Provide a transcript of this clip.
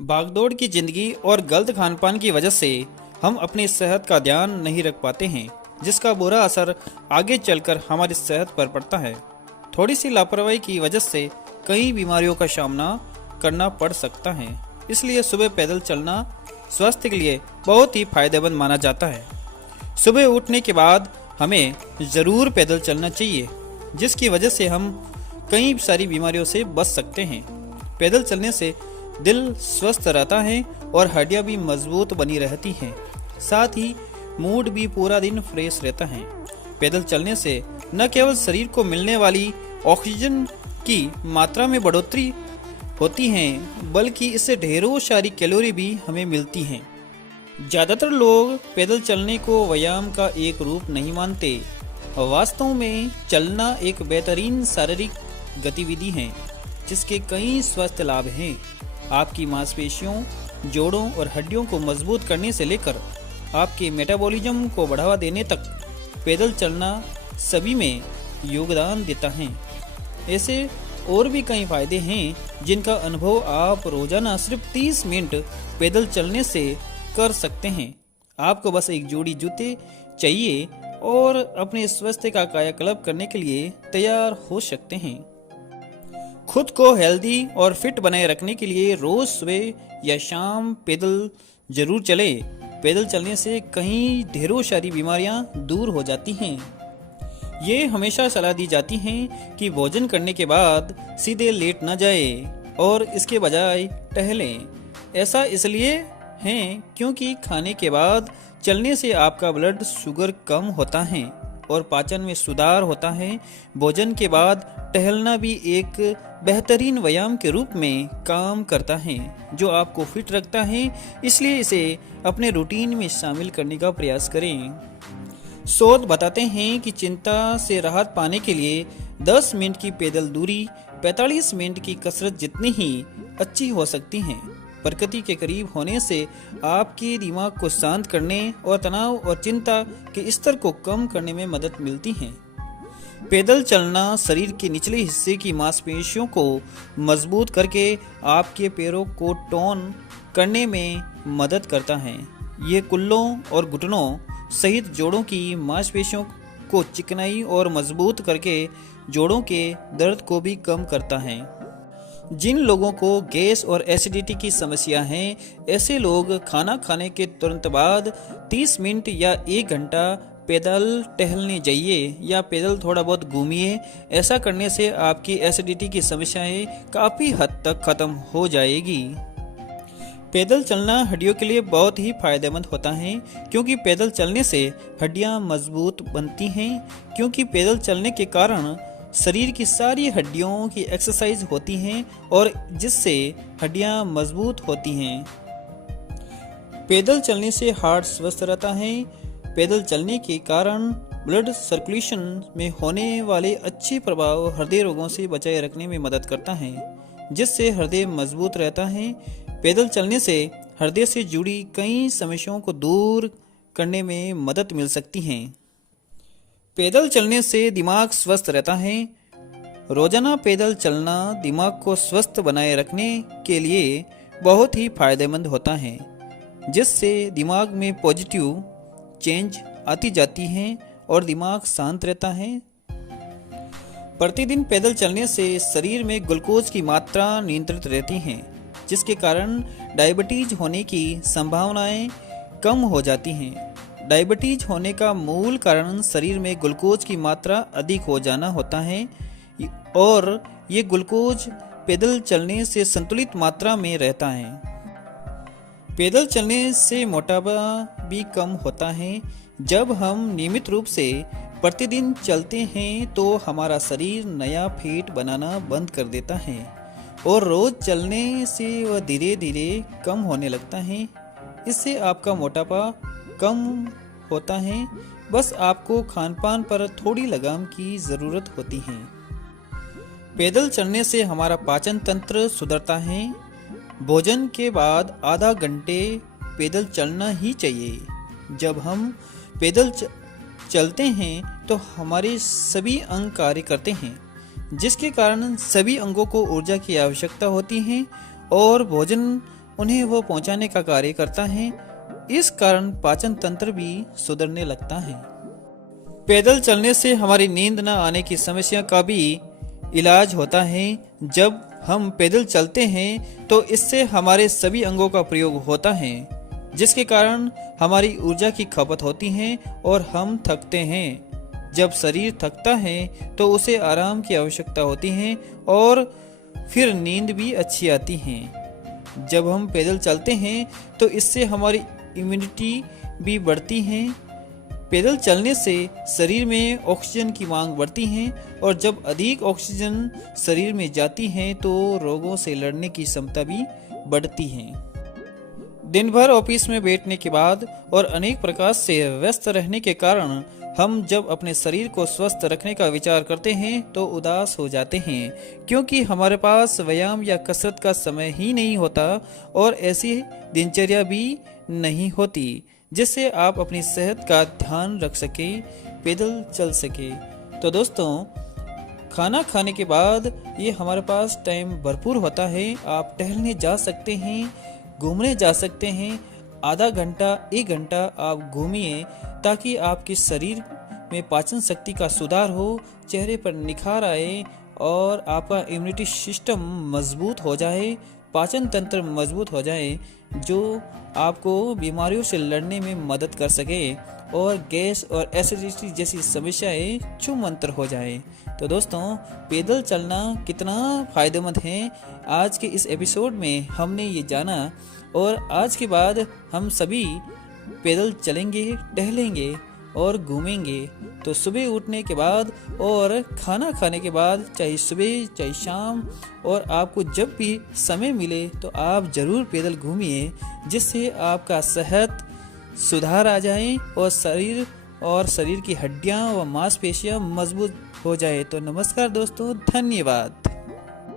भागदौड़ की जिंदगी और गलत खान पान की वजह से हम अपनी सेहत का ध्यान नहीं रख पाते हैं, जिसका बुरा असर आगे चलकर हमारी सेहत पर पड़ता है। थोड़ी सी लापरवाही की वजह से कई बीमारियों का सामना करना पड़ सकता है। इसलिए सुबह पैदल चलना स्वास्थ्य के लिए बहुत ही फायदेमंद माना जाता है। सुबह उठने के बाद हमें ज़रूर पैदल चलना चाहिए, जिसकी वजह से हम कई सारी बीमारियों से बच सकते हैं। पैदल चलने से दिल स्वस्थ रहता है और हड्डियां भी मजबूत बनी रहती हैं। साथ ही मूड भी पूरा दिन फ्रेश रहता है। पैदल चलने से न केवल शरीर को मिलने वाली ऑक्सीजन की मात्रा में बढ़ोतरी होती है, बल्कि इससे ढेरों सारी कैलोरी भी हमें मिलती हैं। ज़्यादातर लोग पैदल चलने को व्यायाम का एक रूप नहीं मानते। वास्तव में चलना एक बेहतरीन शारीरिक गतिविधि है, जिसके कई स्वास्थ्य लाभ हैं। आपकी मांसपेशियों, जोड़ों और हड्डियों को मजबूत करने से लेकर आपके मेटाबॉलिज्म को बढ़ावा देने तक पैदल चलना सभी में योगदान देता है। ऐसे और भी कई फायदे हैं जिनका अनुभव आप रोजाना सिर्फ 30 मिनट पैदल चलने से कर सकते हैं। आपको बस एक जोड़ी जूते चाहिए और अपने स्वास्थ्य का कायाकल्प करने के लिए तैयार हो सकते हैं। खुद को हेल्दी और फिट बनाए रखने के लिए रोज सुबह या शाम पैदल जरूर चले। पैदल चलने से कहीं ढेरों सारी बीमारियां दूर हो जाती हैं। ये हमेशा सलाह दी जाती है कि भोजन करने के बाद सीधे लेट न जाए और इसके बजाय टहलें। ऐसा इसलिए है क्योंकि खाने के बाद चलने से आपका ब्लड शुगर कम होता है और पाचन में सुधार होता है। भोजन के बाद टहलना भी एक बेहतरीन व्यायाम के रूप में काम करता है, जो आपको फिट रखता है। इसलिए इसे अपने रूटीन में शामिल करने का प्रयास करें। शोध बताते हैं कि चिंता से राहत पाने के लिए 10 मिनट की पैदल दूरी 45 मिनट की कसरत जितनी ही अच्छी हो सकती है। प्रकृति के करीब होने से आपके दिमाग को शांत करने और तनाव और चिंता के स्तर को कम करने में मदद मिलती है। पैदल चलना शरीर के निचले हिस्से की मांसपेशियों को मजबूत करके आपके पैरों को टोन करने में मदद करता है। ये कुल्लों और घुटनों सहित जोड़ों की मांसपेशियों को चिकनाई और मजबूत करके जोड़ों के दर्द को भी कम करता है। जिन लोगों को गैस और एसिडिटी की समस्या है, ऐसे लोग खाना खाने के तुरंत बाद 30 मिनट या 1 घंटा पैदल टहलने जाइए या पैदल थोड़ा बहुत घूमिए। ऐसा करने से आपकी एसिडिटी की समस्याएं काफ़ी हद तक ख़त्म हो जाएगी। पैदल चलना हड्डियों के लिए बहुत ही फायदेमंद होता है, क्योंकि पैदल चलने से हड्डियां मजबूत बनती हैं। क्योंकि पैदल चलने के कारण शरीर की सारी हड्डियों की एक्सरसाइज होती हैं और जिससे हड्डियां मजबूत होती हैं। पैदल चलने से हार्ट स्वस्थ रहता है। पैदल चलने के कारण ब्लड सर्कुलेशन में होने वाले अच्छे प्रभाव हृदय रोगों से बचाए रखने में मदद करता है, जिससे हृदय मजबूत रहता है। पैदल चलने से हृदय से जुड़ी कई समस्याओं को दूर करने में मदद मिल सकती है। पैदल चलने से दिमाग स्वस्थ रहता है। रोजाना पैदल चलना दिमाग को स्वस्थ बनाए रखने के लिए बहुत ही फायदेमंद होता है, जिससे दिमाग में पॉजिटिव चेंज आती जाती है और दिमाग शांत रहता है। प्रतिदिन पैदल चलने से शरीर में ग्लूकोज की मात्रा नियंत्रित रहती है, जिसके कारण डायबिटीज होने की संभावनाएं कम हो जाती हैं। डायबिटीज होने का मूल कारण शरीर में ग्लूकोज की मात्रा अधिक हो जाना होता है और ये ग्लूकोज पैदल चलने से संतुलित मात्रा में रहता है। पैदल चलने से मोटापा भी कम होता है। जब हम नियमित रूप से प्रतिदिन चलते हैं तो हमारा शरीर नया फैट बनाना बंद कर देता है और रोज चलने से वह धीरे धीरे कम होने लगता है। इससे आपका मोटापा कम होता है। बस आपको खान पान पर थोड़ी लगाम की ज़रूरत होती है। पैदल चलने से हमारा पाचन तंत्र सुधरता है। भोजन के बाद आधा घंटे पैदल चलना ही चाहिए। जब हम पैदल चलते हैं तो हमारे सभी अंग कार्य करते हैं, जिसके कारण सभी अंगों को ऊर्जा की आवश्यकता होती है और भोजन उन्हें वो पहुंचाने का कार्य करता है। इस कारण पाचन तंत्र भी सुधरने लगता है। पैदल चलने से हमारी नींद न आने की समस्या का भी इलाज होता है। जब हम पैदल चलते हैं तो इससे हमारे सभी अंगों का प्रयोग होता है, जिसके कारण हमारी ऊर्जा की खपत होती है और हम थकते हैं। जब शरीर थकता है तो उसे आराम की आवश्यकता होती है और फिर नींद भी अच्छी आती है। जब हम पैदल चलते हैं तो इससे हमारी इम्यूनिटी भी बढ़ती है। पैदल चलने से शरीर में ऑक्सीजन की मांग बढ़ती है और जब अधिक ऑक्सीजन शरीर में जाती है तो रोगों से लड़ने की क्षमता भी बढ़ती है। दिन भर ऑफिस में बैठने के बाद और अनेक प्रकार से व्यस्त रहने के कारण हम जब अपने शरीर को स्वस्थ रखने का विचार करते हैं तो उदास हो जाते हैं, क्योंकि हमारे पास व्यायाम या कसरत का समय ही नहीं होता और ऐसी दिनचर्या भी नहीं होती जिससे आप अपनी सेहत का ध्यान रख सके, पैदल चल सके। तो दोस्तों, खाना खाने के बाद ये हमारे पास टाइम भरपूर होता है। आप टहलने जा सकते हैं, घूमने जा सकते हैं। आधा घंटा 1 घंटा आप घूमिए ताकि आपके शरीर में पाचन शक्ति का सुधार हो, चेहरे पर निखार आए और आपका इम्यूनिटी सिस्टम मजबूत हो जाए, पाचन तंत्र मजबूत हो जाए, जो आपको बीमारियों से लड़ने में मदद कर सके और गैस और एसिडिटी जैसी समस्याएं छूमंतर हो जाए। तो दोस्तों, पैदल चलना कितना फायदेमंद है, आज के इस एपिसोड में हमने ये जाना और आज के बाद हम सभी पैदल चलेंगे, टहलेंगे और घूमेंगे। तो सुबह उठने के बाद और खाना खाने के बाद, चाहे सुबह चाहे शाम, और आपको जब भी समय मिले तो आप ज़रूर पैदल घूमिए, जिससे आपका सेहत सुधार आ जाए और शरीर की हड्डियां व मांसपेशियां मजबूत हो जाए। तो नमस्कार दोस्तों, धन्यवाद।